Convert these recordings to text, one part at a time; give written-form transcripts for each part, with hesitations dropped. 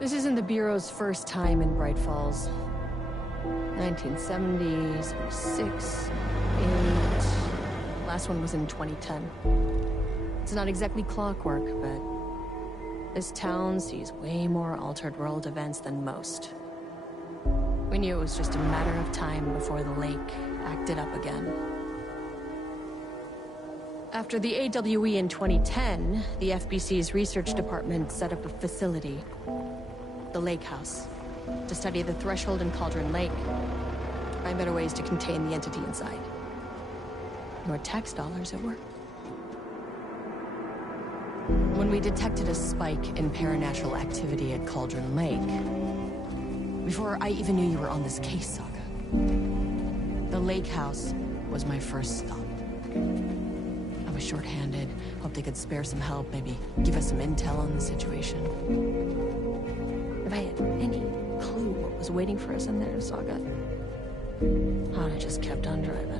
This isn't the Bureau's first time in Bright Falls. 1970, 76, 8... Last one was in 2010. It's not exactly clockwork, but this town sees way more altered world events than most. We knew it was just a matter of time before the lake acted up again. After the AWE in 2010, the FBC's research department set up a facility, the Lake House, to study the Threshold and Cauldron Lake, find better ways to contain the entity inside. More tax dollars at work. When we detected a spike in paranatural activity at Cauldron Lake, before I even knew you were on this case, Saga, the Lake House was my first stop. I was short-handed, hoped they could spare some help, maybe give us some intel on the situation. If I had any clue what was waiting for us in there, Saga, I would have just kept on driving.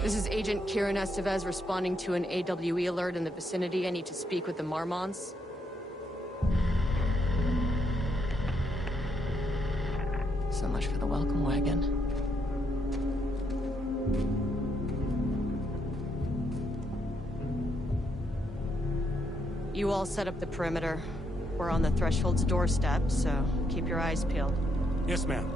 This is Agent Kieran Estevez responding to an AWE alert in the vicinity. I need to speak with the Marmons. So much for the welcome wagon. You all set up the perimeter. We're on the Threshold's doorstep, so keep your eyes peeled. Yes, ma'am.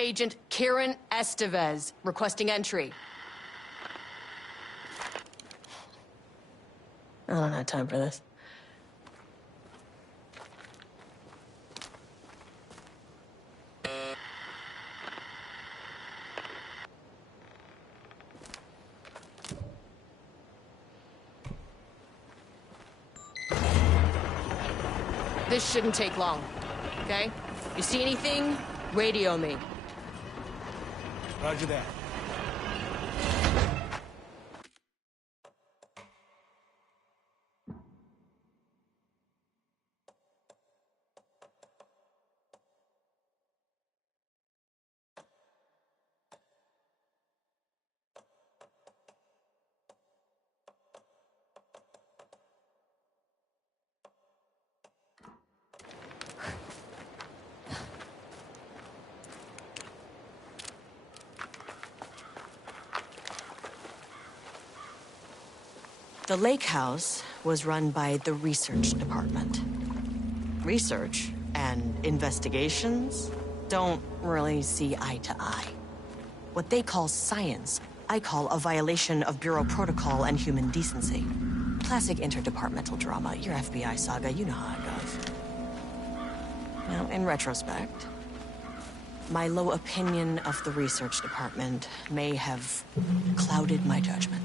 Agent Kieran Estevez, requesting entry. I don't have time for this. This shouldn't take long, okay? You see anything? Radio me. Roger that. The Lake House was run by the research department. Research and investigations don't really see eye to eye. What they call science, I call a violation of Bureau protocol and human decency. Classic interdepartmental drama. Your FBI saga, you know how it goes. Now, in retrospect, My low opinion of the research department may have clouded my judgment.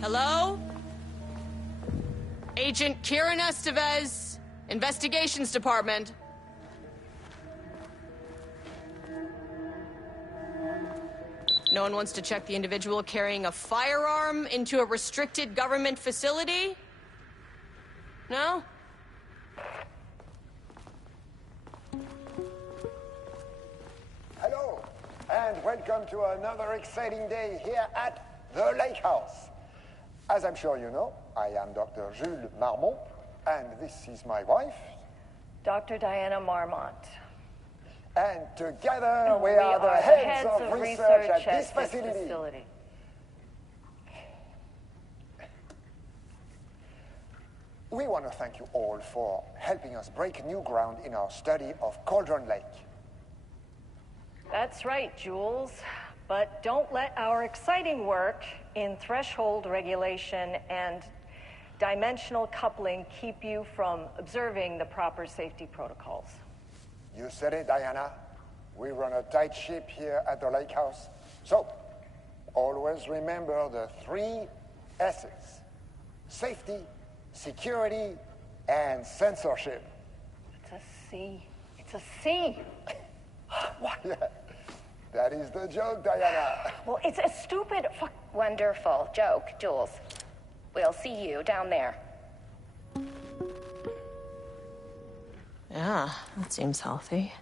Hello? Agent Kieran Estevez, Investigations Department. No one wants to check the individual carrying a firearm into a restricted government facility? No? Hello, and welcome to another exciting day here at the Lake House. As I'm sure you know, I am Dr. Jules Marmont, and this is my wife, Dr. Diana Marmont. And together we are the heads of research at this facility. We want to thank you all for helping us break new ground in our study of Cauldron Lake. That's right, Jules. But don't let our exciting work in threshold regulation and dimensional coupling keep you from observing the proper safety protocols. You said it, Diana. We run a tight ship here at the Lake House. So, always remember the 3 S's. Safety, security, and censorship. It's a C. It's a C. What? Yeah. That is the joke, Diana. Well, it's a stupid Wonderful joke, Jules. We'll see you down there. Yeah, that seems healthy.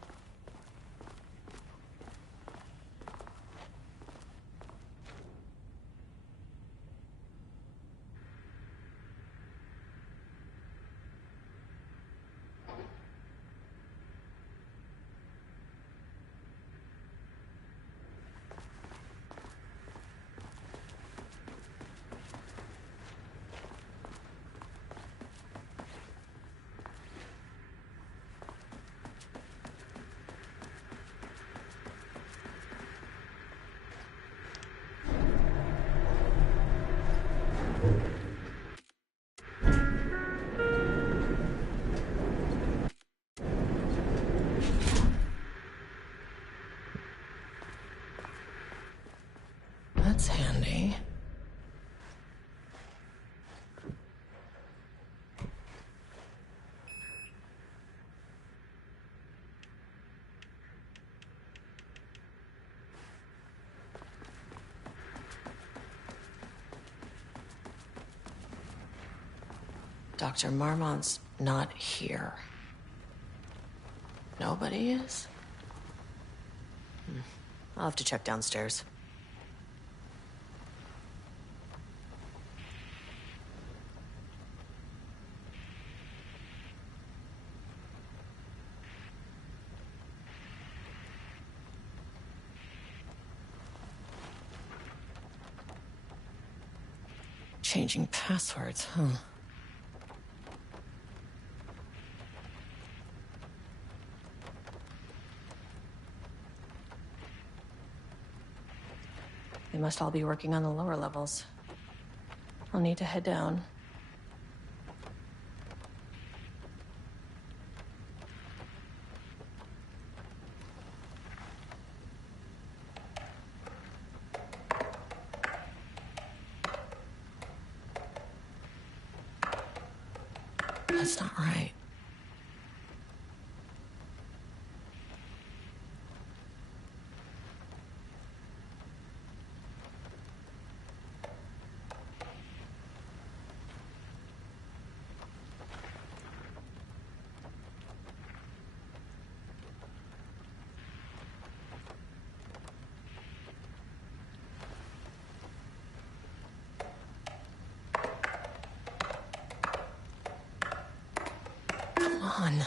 That's handy. Dr. Marmont's not here. Nobody is? I'll have to check downstairs. Changing passwords, huh? They must all be working on the lower levels. I'll need to head down. That's not right. Come on.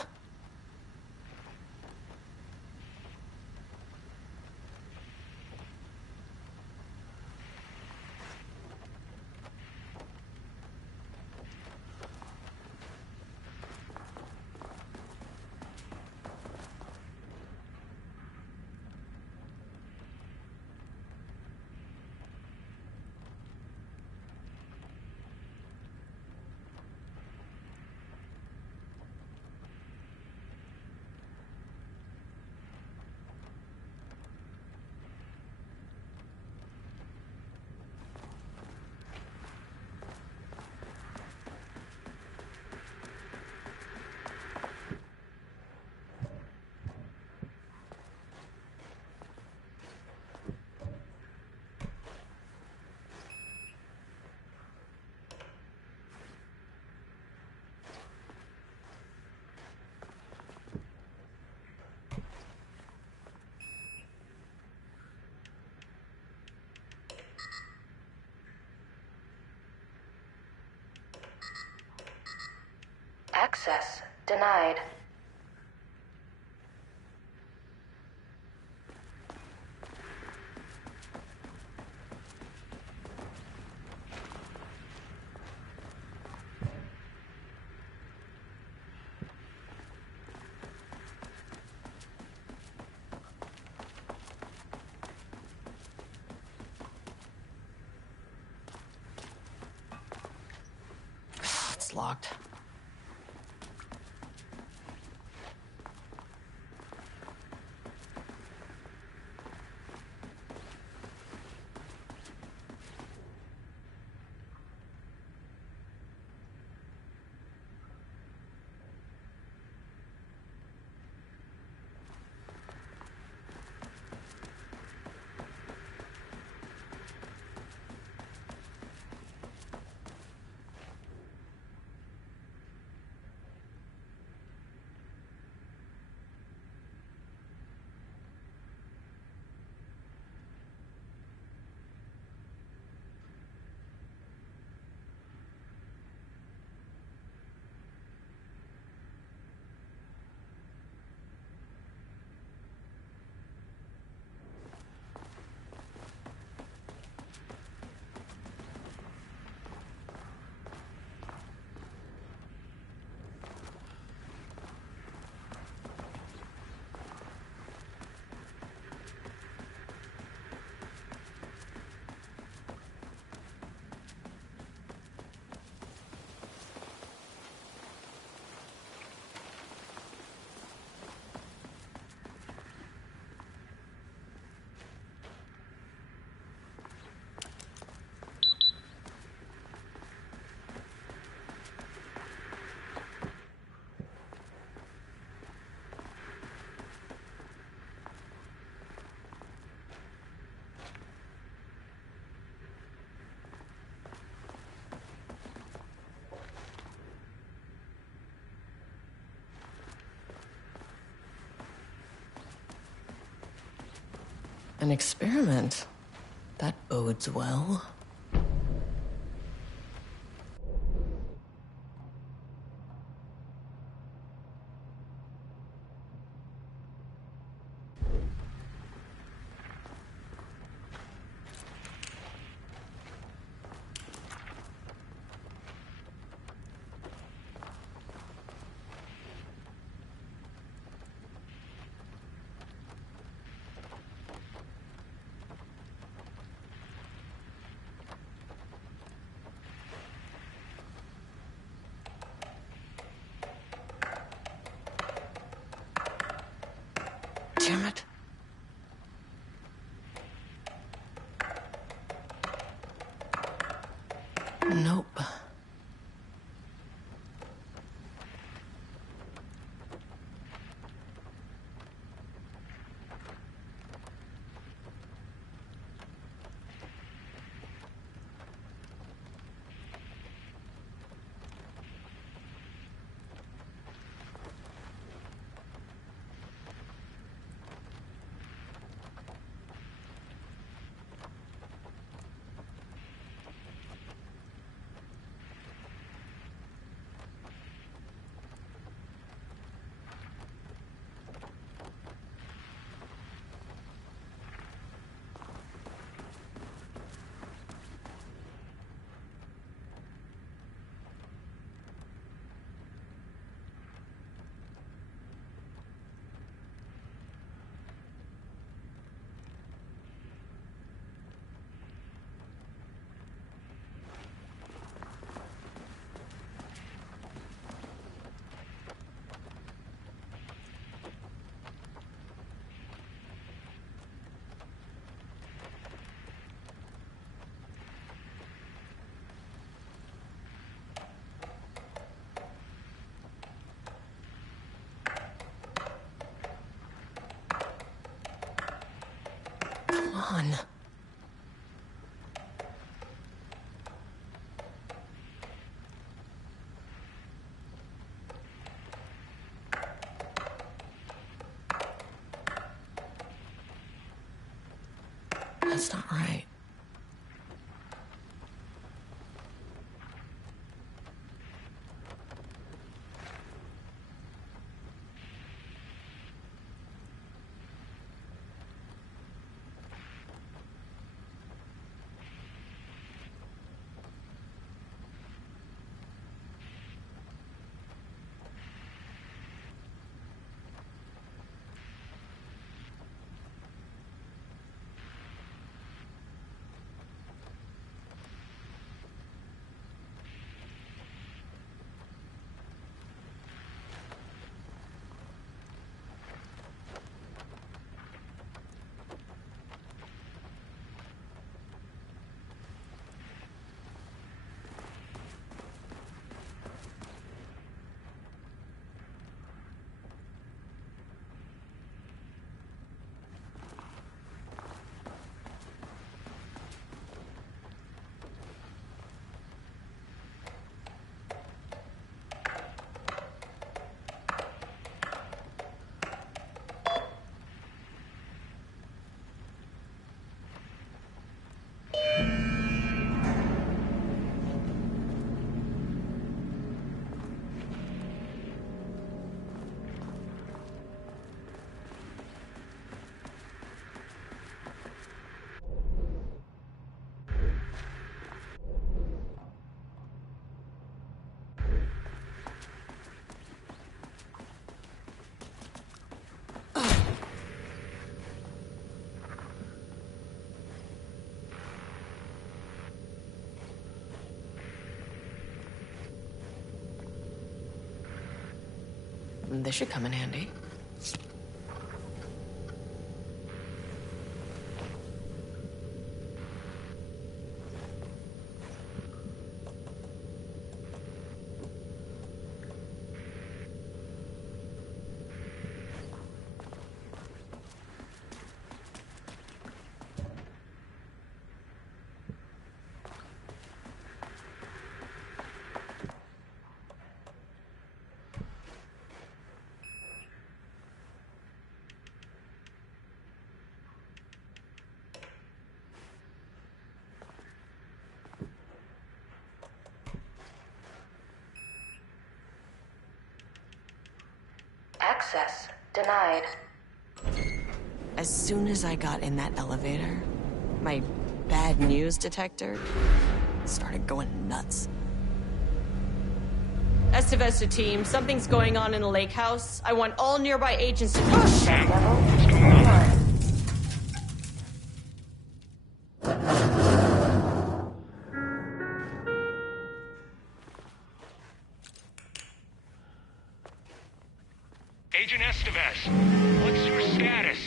Access denied. It's locked. An experiment. That bodes well. Damn it. Nope. done. That's not right. This should come in handy. Access denied. As soon as I got in that elevator, my bad news detector started going nuts. Estevesta team, something's going on in the lake house. I want all nearby agents to... Oh, shit! Agent Estevez, what's your status?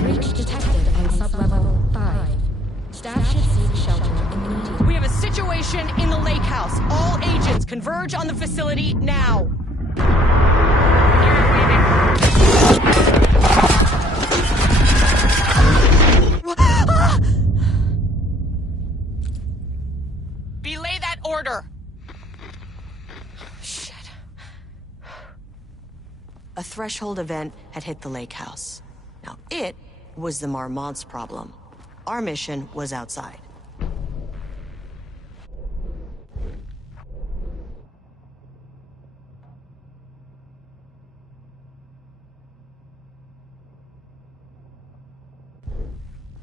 Breach detected on sublevel 5. Staff should seek shelter immediately. We have a situation in the lake house. All agents converge on the facility now. Belay that order. Shit. A threshold event had hit the lake house. Now, it was the Marmont's problem. Our mission was outside.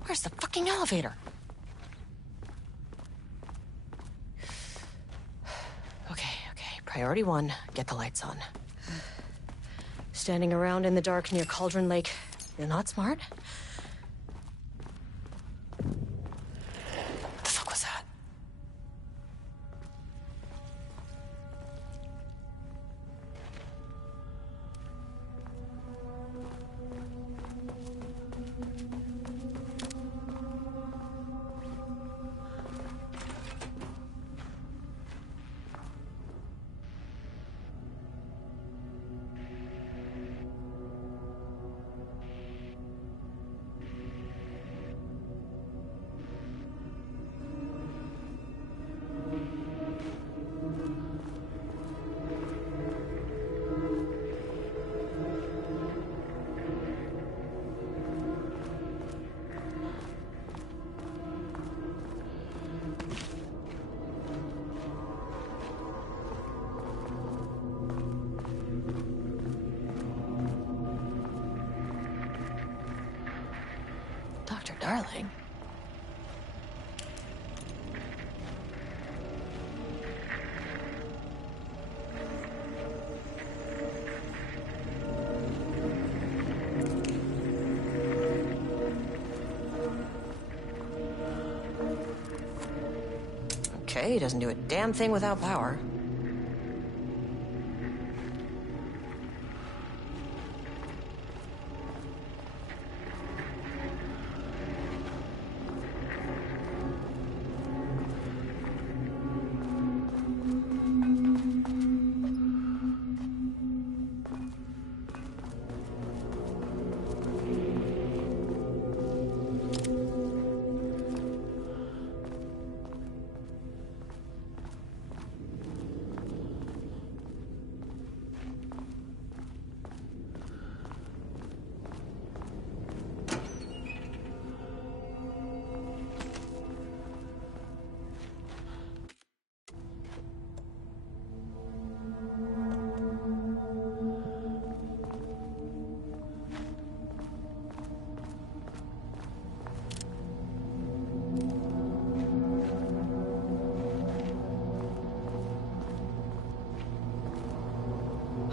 Where's the fucking elevator? Okay. Priority 1, get the lights on. Standing around in the dark near Cauldron Lake, you're not smart? What the fuck was that? darling. Okay, he doesn't do a damn thing without power.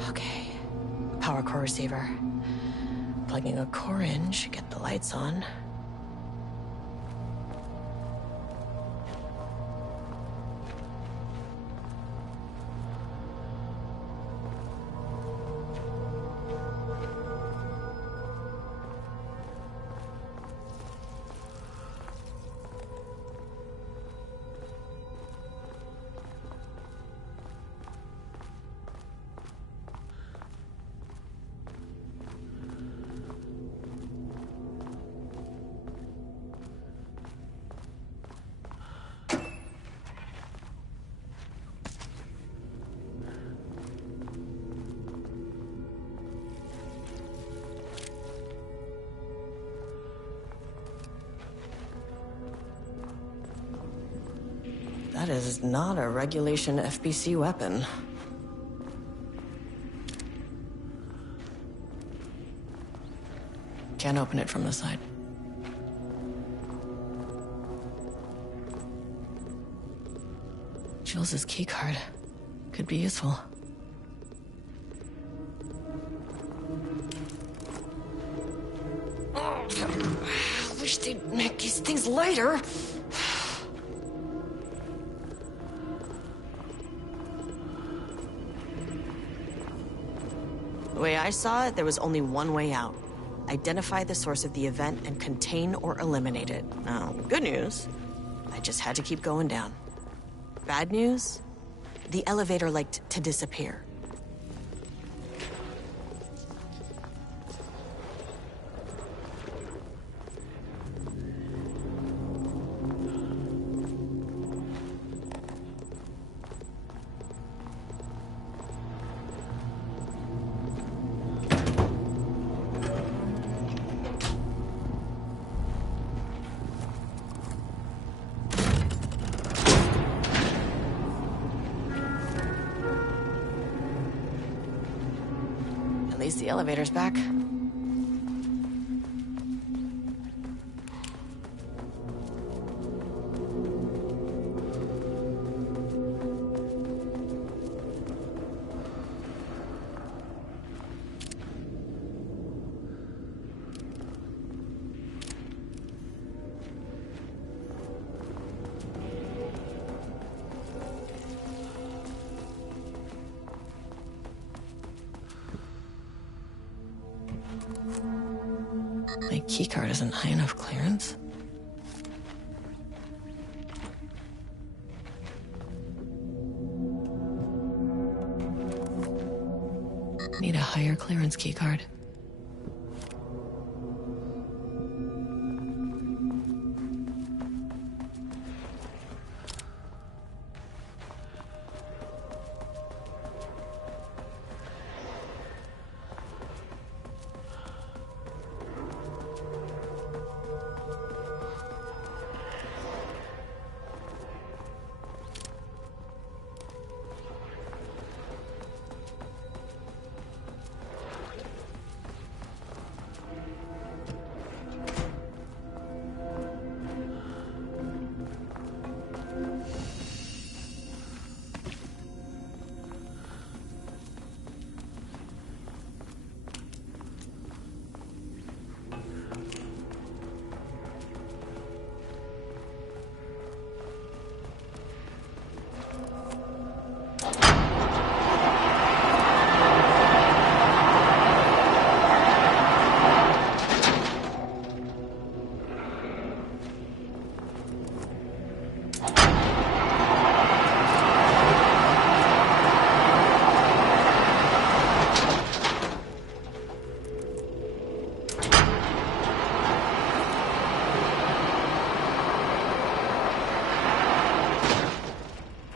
Okay, power core receiver. Plugging a core in should get the lights on. That is not a regulation FBC weapon. Can't open it from the side. Jules' keycard could be useful. Oh, I wish they'd make these things lighter. The way I saw it, there was only one way out. Identify the source of the event and contain or eliminate it. Now, good news, I just had to keep going down. Bad news, the elevator liked to disappear. At least the elevator's back. My keycard isn't high enough clearance. Need a higher clearance keycard.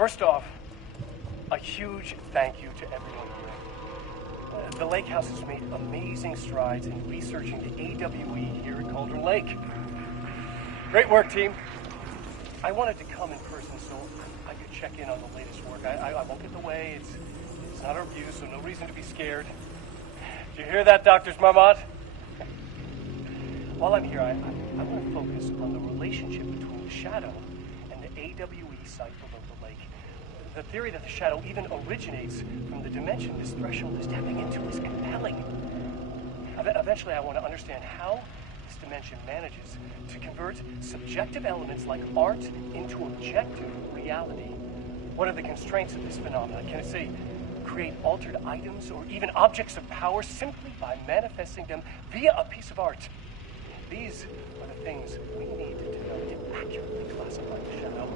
First off, a huge thank you to everyone here. The Lake House has made amazing strides in researching the AWE here at Cauldron Lake. Great work, team. I wanted to come in person so I could check in on the latest work. I won't get in the way. It's not our view, so no reason to be scared. Did you hear that, Drs. Marmot? While I'm here, I want to focus on the relationship between the Shadow and the AWE site below the lake. The theory that the Shadow even originates from the dimension this threshold is tapping into is compelling. Eventually, I want to understand how this dimension manages to convert subjective elements like art into objective reality. What are the constraints of this phenomenon? Can it, say, create altered items or even objects of power simply by manifesting them via a piece of art? These are the things we need to know to accurately classify the Shadow.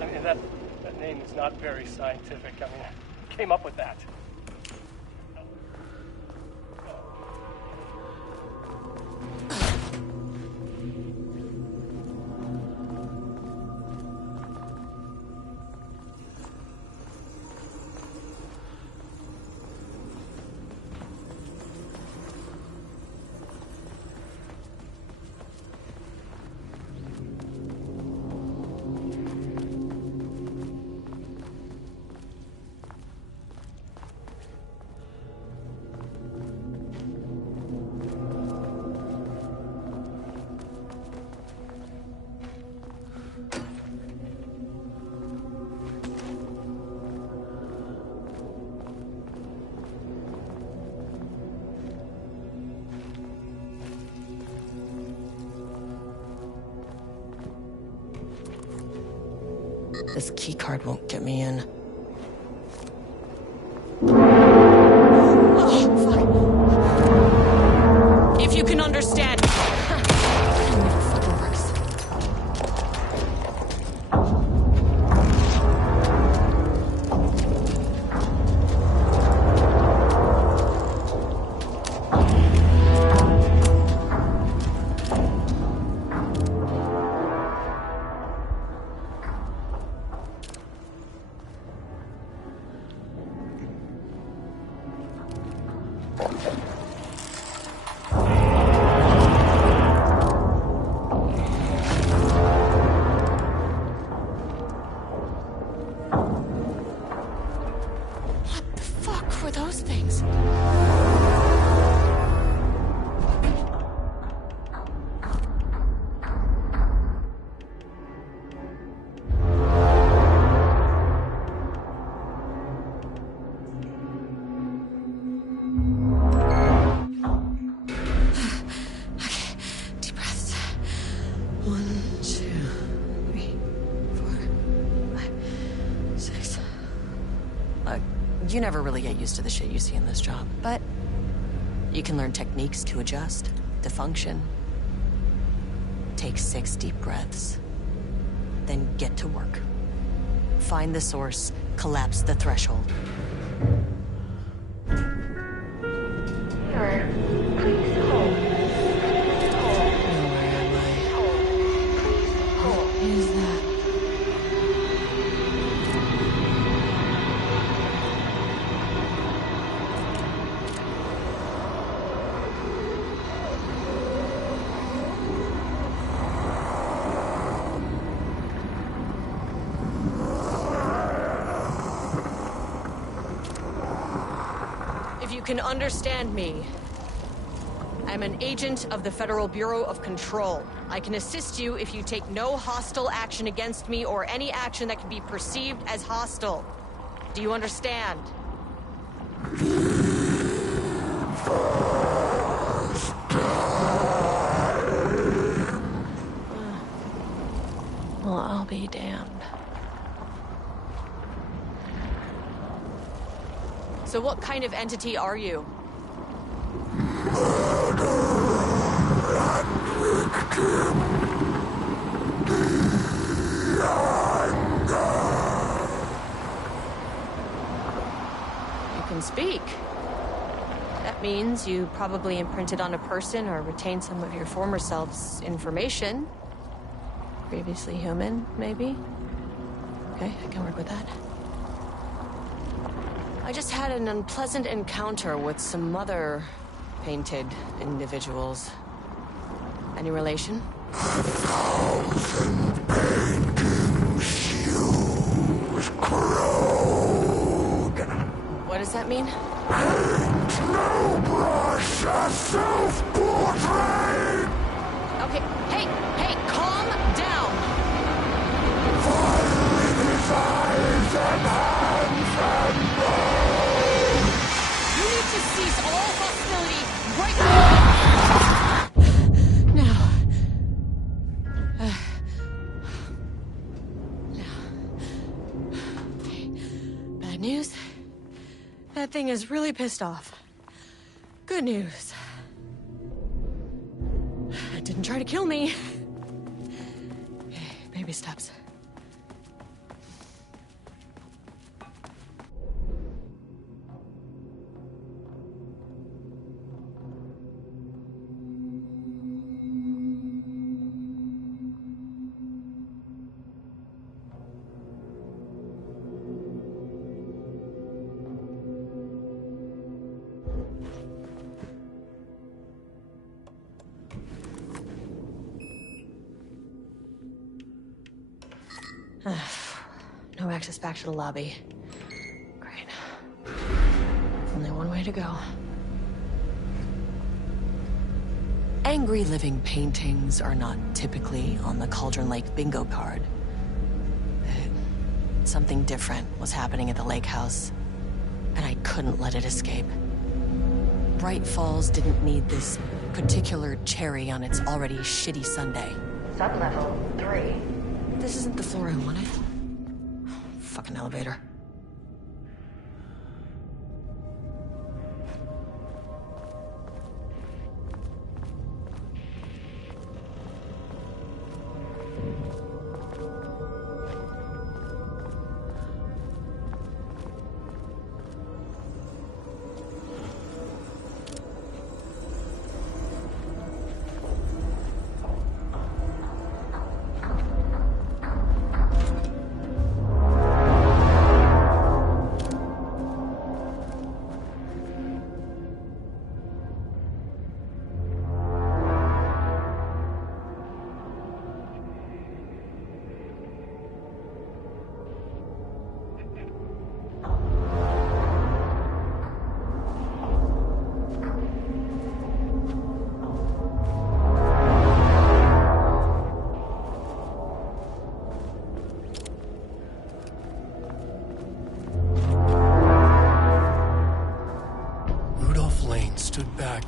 I mean, that name is not very scientific. I mean, I came up with that. This keycard won't get me in. If you can understand. It never fucking works. You never really get used to the shit you see in this job, but you can learn techniques to adjust, to function. Take 6 deep breaths, then get to work. Find the source, collapse the threshold. Sir, please hold. Where am I? What is that? Can understand me. I'm an agent of the Federal Bureau of Control. I can assist you if you take no hostile action against me or any action that can be perceived as hostile. Do you understand? Well, I'll be damned. So what kind of entity are you? You can speak. That means you probably imprinted on a person or retained some of your former self's information. Previously human, maybe? Okay, I can work with that. I just had an unpleasant encounter with some other painted individuals. Any relation? 1,000 painting shoes crowd. What does that mean? Paint no brush, a self-portrait. Okay, hey, calm down. Fire in his eyes and hands and bones. You need to cease all hostility right now. Bad news. That thing is really pissed off. Good news. It didn't try to kill me. Okay, baby steps. No access back to the lobby. Great. Only one way to go. Angry living paintings are not typically on the Cauldron Lake bingo card. Something different was happening at the lake house, and I couldn't let it escape. Bright Falls didn't need this particular cherry on its already shitty sundae. Sublevel 3. This isn't the floor I wanted. Fucking elevator.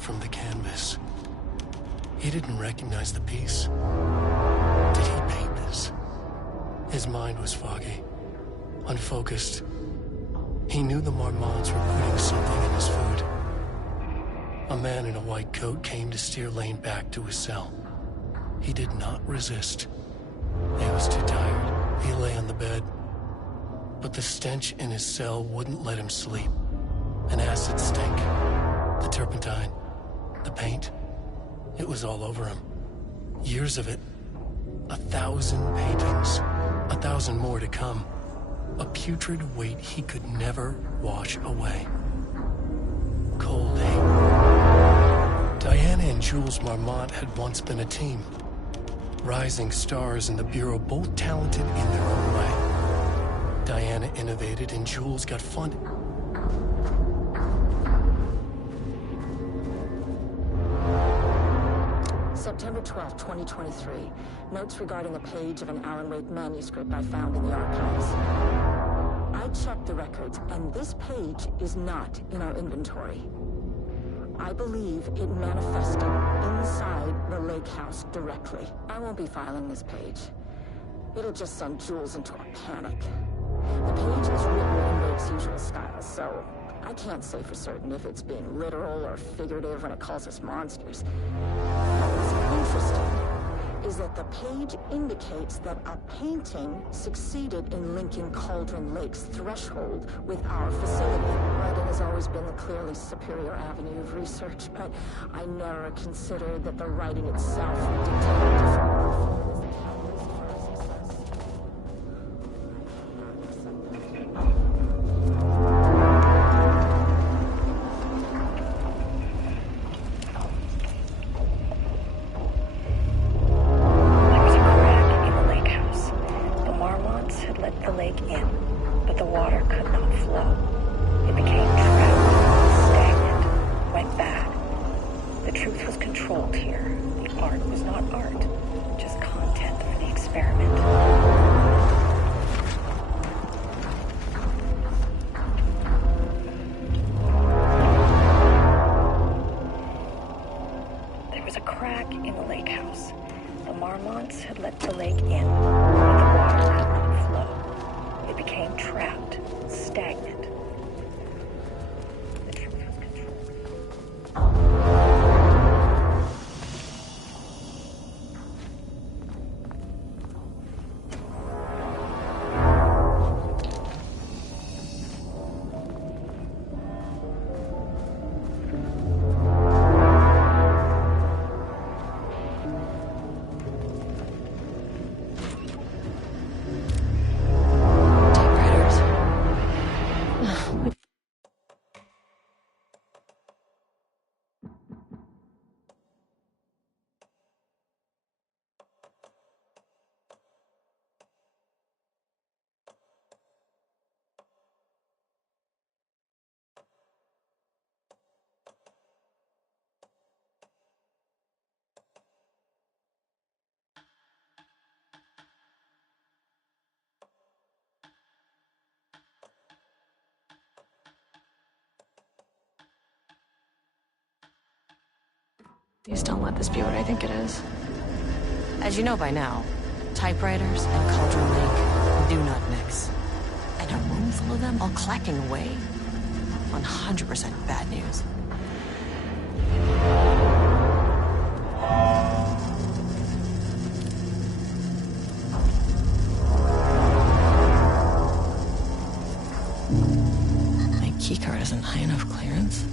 From the canvas. He didn't recognize the piece. Did he paint this? His mind was foggy, unfocused. He knew the Marmonds were putting something in his food. A man in a white coat came to steer Lane back to his cell. He did not resist. He was too tired. He lay on the bed. But the stench in his cell wouldn't let him sleep. An acid stink. The turpentine. The paint, it was all over him. Years of it. 1,000 paintings. 1,000 more to come. A putrid weight he could never wash away. Cold hate. Diana and Jules Marmont had once been a team. Rising stars in the Bureau, both talented in their own way. Diana innovated and Jules got funded. September 12, 2023. Notes regarding a page of an Alan Wake manuscript I found in the archives. I checked the records, and this page is not in our inventory. I believe it manifested inside the lake house directly. I won't be filing this page. It'll just send Jules into a panic. The page is written in Wake's usual style, so I can't say for certain if it's being literal or figurative when it calls us monsters. What's interesting is that the page indicates that a painting succeeded in linking Cauldron Lake's threshold with our facility. Writing has always been the clearly superior avenue of research, but I never considered that the writing itself would dictate a different path. lake in, but the water could not flow. It became trapped, stagnant, went bad. The truth was controlled here. The art was not art, just content for the experiment. There was a crack in the lake house. The Marmonts had let the lake in, but the water could not flow. It became trapped, stagnant. The truth was controlled. Please don't let this be what I think it is. As you know by now, typewriters and Cauldron Lake do not mix. And a room full of them all clacking away? 100% bad news. My keycard isn't high enough clearance.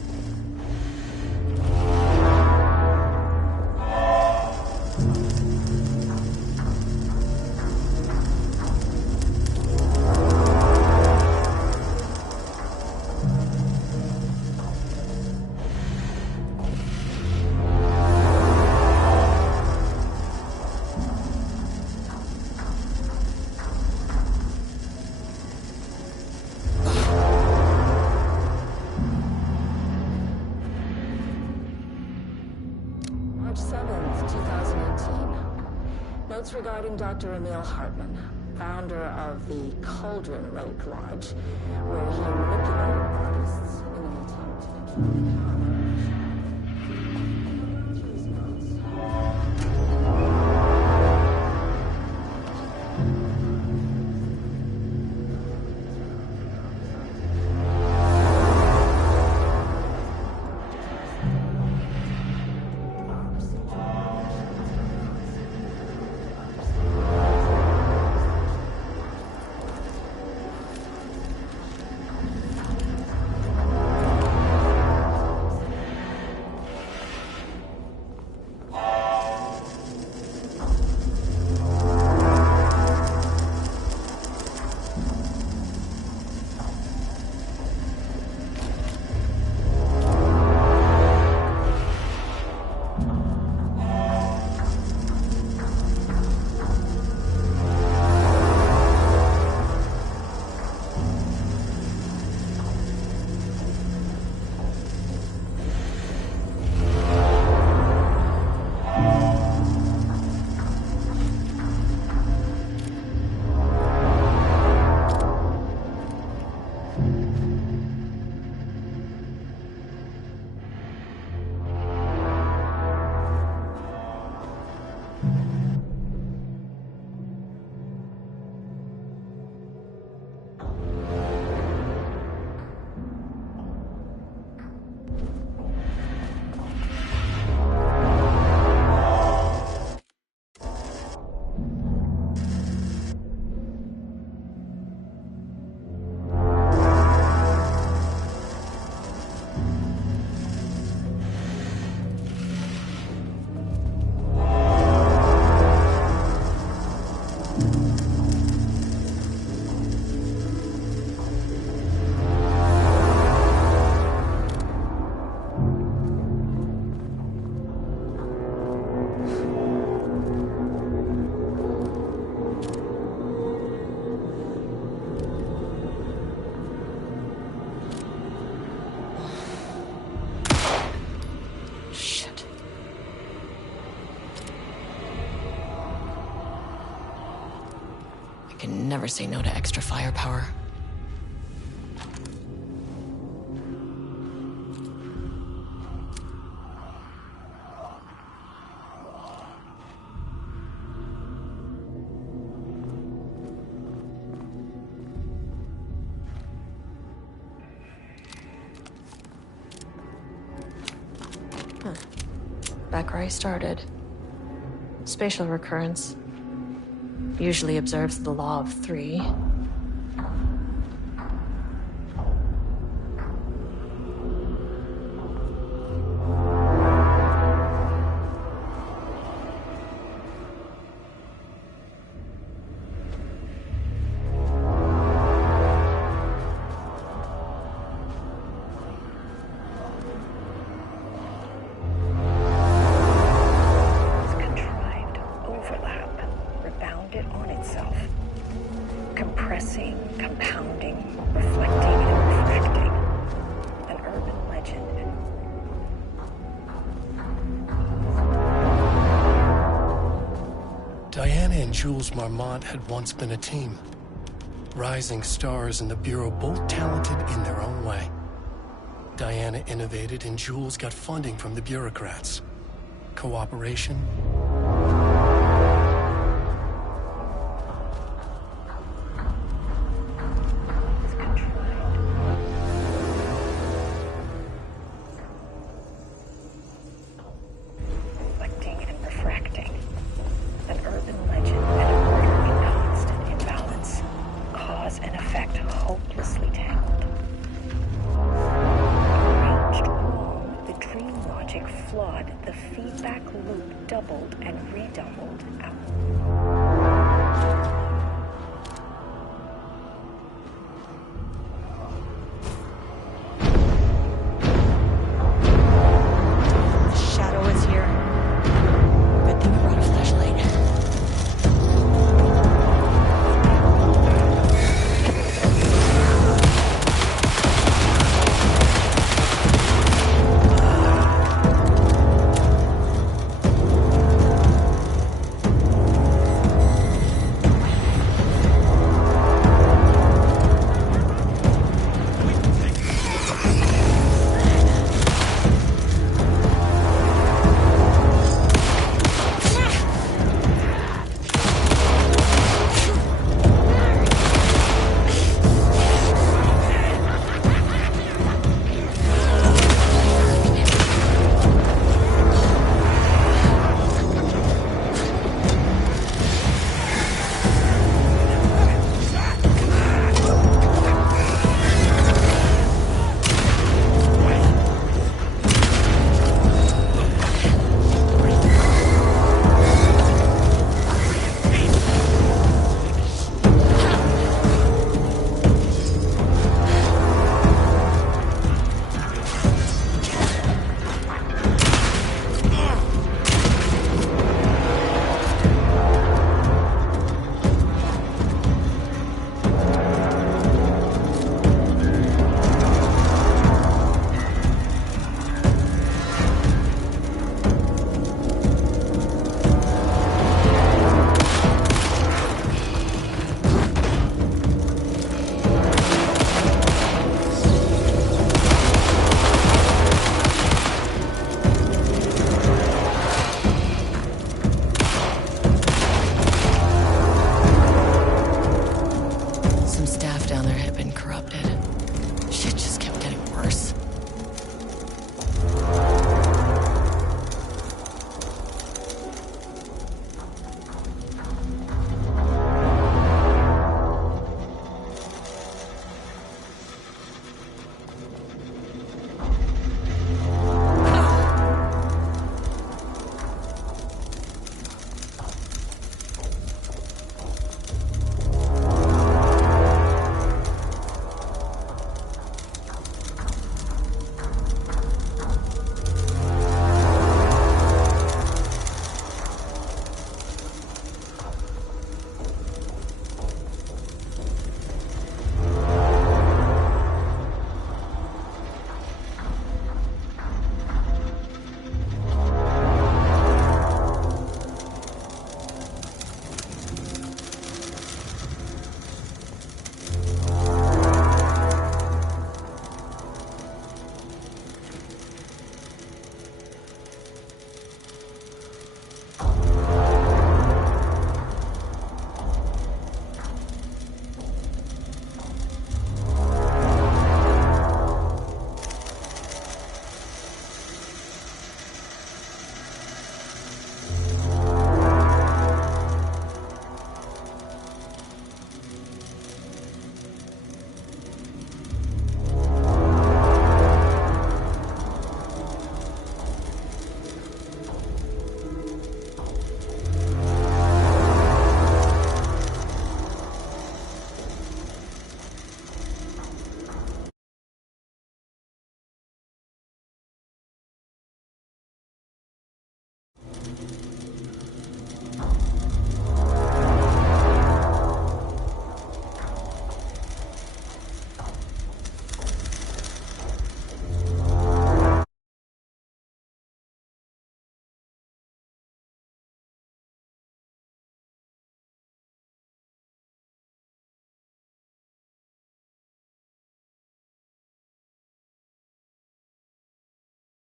March 7th, 2018. Notes regarding Dr. Emil Hartman, founder of the Cauldron Lake Lodge, where he manipulated artists in an attempt to control power. These notes. I can never say no to extra firepower. Back where I started. Spatial recurrence. Usually observes the law of 3. Compressing, compounding, reflecting, and refracting. An urban legend. Diana and Jules Marmont had once been a team. Rising stars in the Bureau, both talented in their own way. Diana innovated and Jules got funding from the bureaucrats. Cooperation